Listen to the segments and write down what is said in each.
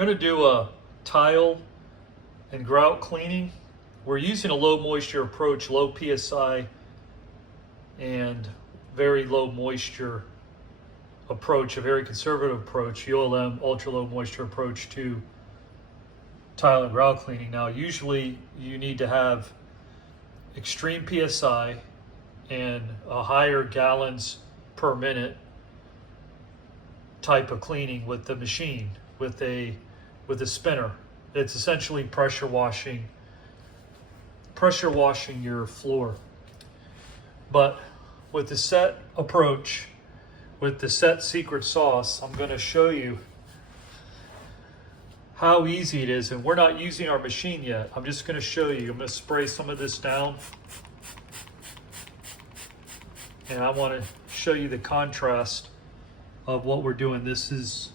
Going to do a tile and grout cleaning. We're using a low moisture approach, low PSI and very low moisture approach, a very conservative approach, ULM, ultra low moisture approach to tile and grout cleaning. Now, usually you need to have extreme PSI and a higher gallons per minute type of cleaning with the machine, with a spinner. It's essentially pressure washing your floor. But with the SETT approach, with the SETT secret sauce, I'm going to show you how easy it is. And we're not using our machine yet. I'm just going to show you. I'm going to spray some of this down. And I want to show you the contrast of what we're doing. This is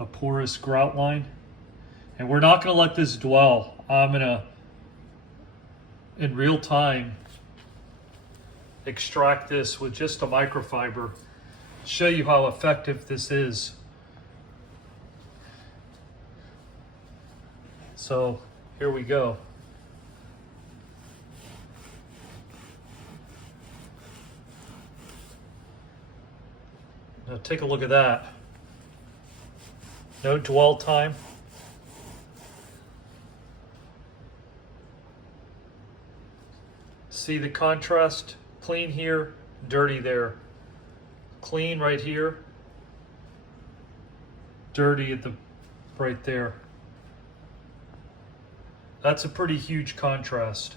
a porous grout line. And we're not going to let this dwell. I'm going to, in real time, extract this with just a microfiber, show you how effective this is. So here we go. Now take a look at that. No dwell time. See the contrast? Clean here, dirty there. Clean right here, dirty at the right there. That's a pretty huge contrast.